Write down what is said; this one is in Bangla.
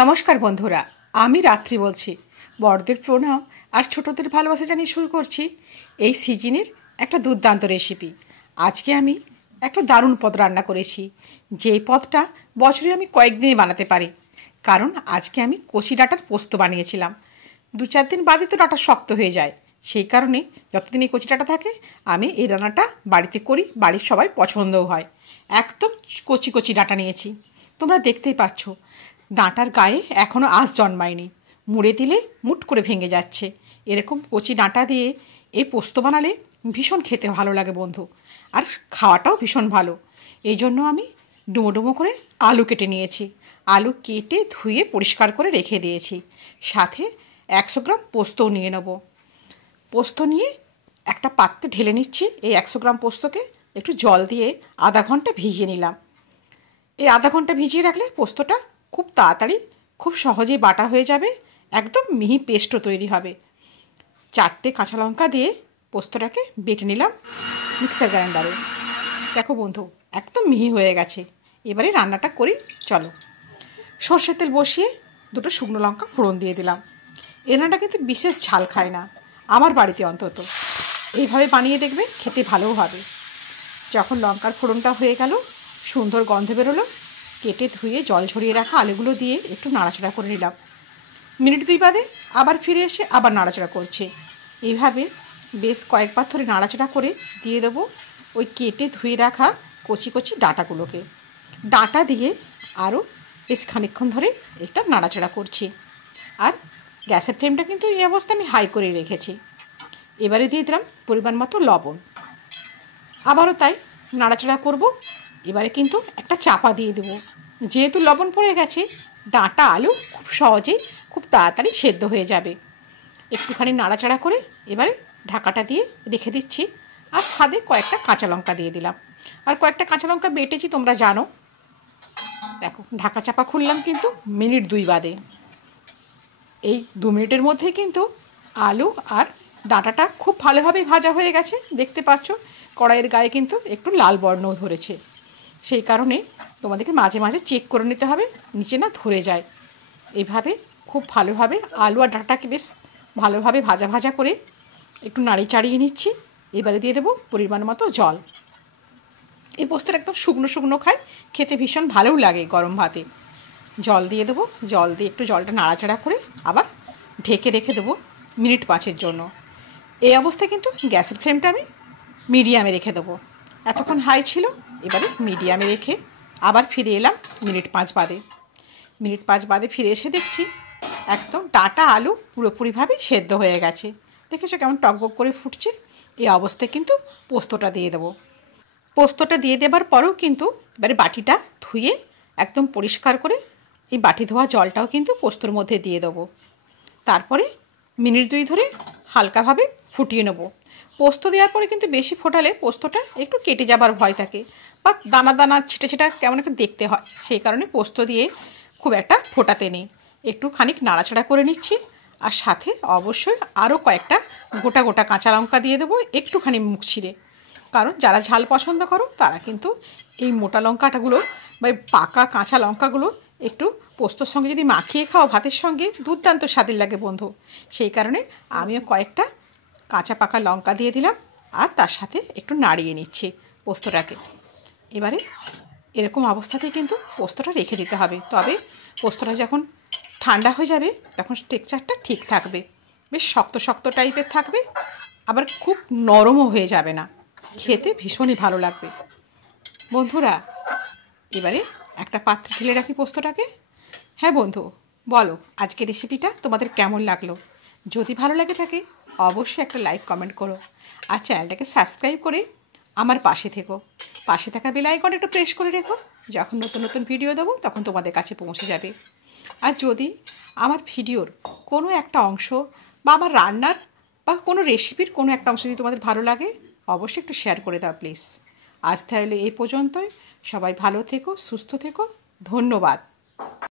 নমস্কার বন্ধুরা, আমি রাত্রি বলছি। বড়দের প্রণাম আর ছোটদের ভালোবাসা জানিয়ে শুরু করছি এই সিজনের একটা দুর্দান্ত রেসিপি। আজকে আমি একটা দারুণ পদ রান্না করেছি, যেই পদটা বছরে আমি কয়েকদিনই বানাতে পারি। কারণ আজকে আমি কচি ডাঁটার পোস্ত বানিয়েছিলাম। 2-4 দিন বাদে তো ডাঁটা শক্ত হয়ে যায়, সেই কারণে যতদিন এই কচি ডাঁটা থাকে আমি এই রান্নাটা বাড়িতে করি, বাড়ির সবাই পছন্দও হয়। একদম কচি কচি ডাঁটা নিয়েছি, তোমরা দেখতেই পাচ্ছ। ডাঁটার গায়ে এখনও আঁশ জন্মায়নি, মুড়ে দিলে মুট করে ভেঙে যাচ্ছে। এরকম কচি ডাঁটা দিয়ে এই পোস্ত বানালে ভীষণ খেতে ভালো লাগে বন্ধু, আর খাওয়াটাও ভীষণ ভালো। এই জন্য আমি ডুমো ডুমো করে আলু কেটে নিয়েছি। আলু কেটে ধুয়ে পরিষ্কার করে রেখে দিয়েছি। সাথে 100 গ্রাম পোস্তও নিয়ে নেব। পোস্ত নিয়ে একটা পাত্রে ঢেলে নিচ্ছি। এই 100 গ্রাম পোস্তকে একটু জল দিয়ে আধা ঘন্টা ভিজিয়ে নিলাম। এই আধা ঘন্টা ভিজিয়ে রাখলে পোস্তটা খুব তাড়াতাড়ি খুব সহজেই বাটা হয়ে যাবে, একদম মিহি পেস্টও তৈরি হবে। 4টে কাঁচা লঙ্কা দিয়ে পোস্তটাকে বেটে নিলাম মিক্সার গ্রাইন্ডারে। দেখো বন্ধু, একদম মিহি হয়ে গেছে। এবারে রান্নাটা করি, চলো। সর্ষের তেল বসিয়ে 2টো শুকনো লঙ্কা ফোড়ন দিয়ে দিলাম। এই রান্নাটা কিন্তু বিশেষ ঝাল খায় না, আমার বাড়িতে অন্তত। এইভাবে বানিয়ে দেখবে, খেতে ভালোও হবে। যখন লঙ্কার ফোড়নটা হয়ে গেল, সুন্দর গন্ধ বেরোলো, কেটে ধুয়ে জল ঝরিয়ে রাখা আলুগুলো দিয়ে একটু নাড়াচাড়া করে নিলাম। মিনিট 2 বাদে আবার ফিরে এসে আবার নাড়াচাড়া করছে। এইভাবে বেশ কয়েকবার ধরে নাড়াচাড়া করে দিয়ে দেবো ওই কেটে ধুয়ে রাখা কচি কচি ডাঁটাগুলোকে। ডাঁটা দিয়ে আরও বেশ খানিকক্ষণ ধরে একটা নাড়াচাড়া করছি। আর গ্যাসের ফ্লেমটা কিন্তু এই অবস্থায় আমি হাই করে রেখেছি। এবারে দিয়ে দিলাম পরিমাণ মতো লবণ। আবারও তাই নাড়াচাড়া করব। এবারে কিন্তু একটা চাপা দিয়ে দেবো। যেহেতু লবণ পড়ে গেছে, ডাঁটা আলু খুব সহজেই খুব তাড়াতাড়ি সেদ্ধ হয়ে যাবে। একটুখানি নাড়াচাড়া করে এবারে ঢাকাটা দিয়ে রেখে দিচ্ছি। আর স্বাদে কয়েকটা কাঁচা লঙ্কা দিয়ে দিলাম। আর কয়েকটা কাঁচা লঙ্কা বেটেছি, তোমরা জানো। দেখো, ঢাকা চাপা খুললাম কিন্তু মিনিট 2 বাদে। এই 2 মিনিটের মধ্যেই কিন্তু আলু আর ডাঁটাটা খুব ভালোভাবে ভাজা হয়ে গেছে। দেখতে পাচ্ছ কড়াইয়ের গায়ে কিন্তু একটু লাল বর্ণও ধরেছে। সেই কারণে তোমাদেরকে মাঝে মাঝে চেক করে নিতে হবে নিচে না ধরে যায়। এইভাবে খুব ভালোভাবে আলু আর ডাঁটাকে বেশ ভালোভাবে ভাজা ভাজা করে একটু নাড়ি চাড়িয়ে নিচ্ছি। এবারে দিয়ে দেবো পরিমাণ মতো জল। এই পোস্তটা একদম শুকনো শুকনো খায়, খেতে ভীষণ ভালোও লাগে গরম ভাতে। জল দিয়ে দেবো। জল দিয়ে একটু জলটা নাড়াচাড়া করে আবার ঢেকে রেখে দেবো মিনিট 5-এর জন্য। এই অবস্থায় কিন্তু গ্যাসের ফ্লেমটা আমি মিডিয়ামে রেখে দেবো। এতক্ষণ হাই ছিল, এবারে মিডিয়ামে রেখে আবার ফিরে এলাম মিনিট 5 বাদে। মিনিট 5 বাদে ফিরে এসে দেখছি একদম ডাঁটা আলু পুরোপুরিভাবে সেদ্ধ হয়ে গেছে। দেখেছো কেমন টকবক করে ফুটছে? এই অবস্থায় কিন্তু পোস্তটা দিয়ে দেবো। পোস্তটা দিয়ে দেবার পরেও কিন্তু এবারে বাটিটা ধুয়ে একদম পরিষ্কার করে এই বাটি ধোয়া জলটাও কিন্তু পোস্তর মধ্যে দিয়ে দেবো। তারপরে মিনিট 2 ধরে হালকাভাবে ফুটিয়ে নেবো। পোস্ত দেওয়ার পরে কিন্তু বেশি ফোটালে পোস্তটা একটু কেটে যাবার ভয় থাকে, বা দানা দানা ছিটা ছিটা কেমন একটু দেখতে হয়। সেই কারণে পোস্ত দিয়ে খুব একটা ফোটাতে নেই। একটু খানিক নাড়াচাড়া করে নিচ্ছি। আর সাথে অবশ্যই আরও কয়েকটা গোটা গোটা কাঁচা লঙ্কা দিয়ে দেবো, একটুখানি মুখ ছিঁড়ে। কারণ যারা ঝাল পছন্দ করো তারা কিন্তু এই মোটা লঙ্কাটাগুলো বা পাকা কাঁচা লঙ্কাগুলো একটু পোস্তর সঙ্গে যদি মাখিয়ে খাও ভাতের সঙ্গে, দুর্দান্ত স্বাদের লাগে বন্ধু। সেই কারণে আমিও কয়েকটা কাঁচা পাকা লঙ্কা দিয়ে দিলাম। আর তার সাথে একটু নাড়িয়ে নিচ্ছি পোস্তটাকে। এবারে এরকম অবস্থাতেই কিন্তু পোস্তটা রেখে দিতে হবে। তবে পোস্তটা যখন ঠান্ডা হয়ে যাবে তখন টেক্সচারটা ঠিক থাকবে, বেশ শক্ত শক্ত টাইপের থাকবে, আবার খুব নরমও হয়ে যাবে না। খেতে ভীষণই ভালো লাগবে বন্ধুরা। এবারে একটা পাত্রে ঢেলে রাখি পোস্তটাকে। হ্যাঁ বন্ধু, বলো আজকের রেসিপিটা তোমাদের কেমন লাগলো? যদি ভালো লাগে থাকে অবশ্যই একটা লাইক কমেন্ট করো। আর চ্যানেলটাকে সাবস্ক্রাইব করে আমার পাশে থেকো। পাশে থাকা বেল আইকন একটু প্রেস করে রেখো। যখন নতুন নতুন ভিডিও দেবো তখন তোমাদের কাছে পৌঁছে যাবে। আর যদি আমার ভিডিওর কোনো একটা অংশ বা আমার রান্নার বা কোনো রেসিপির কোনো একটা অংশ যদি তোমাদের ভালো লাগে, অবশ্যই একটু শেয়ার করে দাও প্লিজ। আজ তাহলে এই পর্যন্তই। সবাই ভালো থেকো, সুস্থ থেকো। ধন্যবাদ।